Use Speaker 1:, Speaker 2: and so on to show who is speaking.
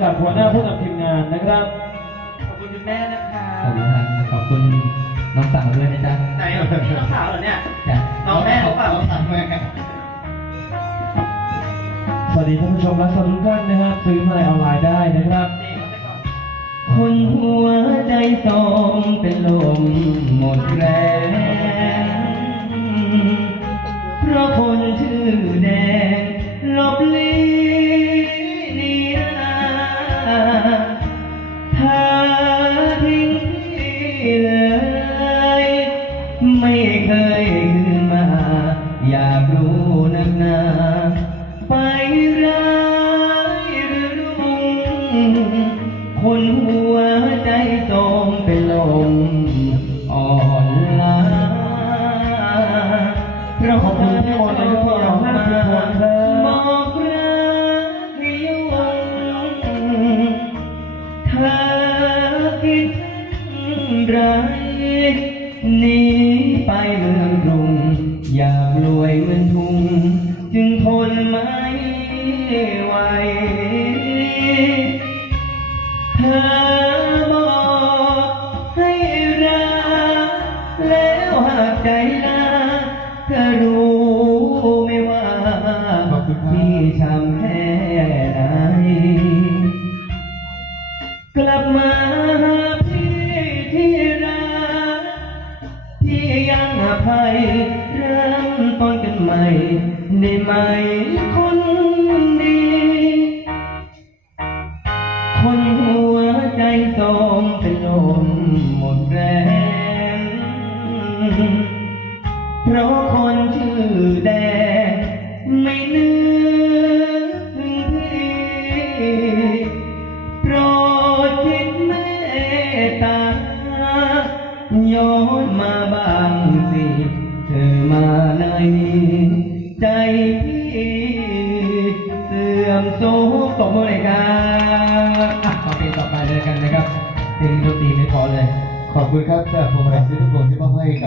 Speaker 1: จากหัวหน้าผู้นำทีมงานนะครับ
Speaker 2: ขอบคุณคุณแม่นะคะ
Speaker 3: ขอบคุณครับขอบคุณน้องสาวด้วยนะจ๊ะ
Speaker 2: ไหนนี่น้องสาวเหรอเนี่ย
Speaker 3: จ้ะ
Speaker 2: น้องแม่หรือเปล่า
Speaker 3: น้องสาวแม่
Speaker 1: สวัสดีท่านผู้ชมและทุกท่านนะครับ ซื้อมาลัยออนไลน์ได้นะครับ
Speaker 2: นี่เขาไปก่อน
Speaker 3: คนหัวใจโทรมเป็นลมหมดแรงากรู้นักหนาไปร้ายหรือรุ่งคนหัวใจโทรมเป็นลมอ่อนล้าเพราะ
Speaker 1: ขอบคุณพี่มนต์นะครับพวกเรา50คนครับ
Speaker 3: บอกรักให้ยุ่งเธอคิดไรหนีไปเมืองกรุง อยากรวยเหมือนทุ่งจึงทนไม่ไหว เธอบอกให้รักแล้วหากใจลาเธอรู้ไหมว่าพี่ช้ำแค่ไหนกลับมาหาพี่ที่รักที่ยังอภัย หม่ได้ไหมคนดี คนหัวใจโทรมเป็นลมหมดแรง เพราะคนชื่อแดงไม่นึกถึงพี่โปรดคิดเมตตาย้อนมาบ้างสิ เธอมาใน ใจพี่เสื่อมโทรมตบมือเลยครับอะมาเพลงต่อไปเลยกันนะครับเพลงดนตรีไม่พอเลย
Speaker 4: ขอบคุณครับจากผมรักทุกคนที่มอบให้กับ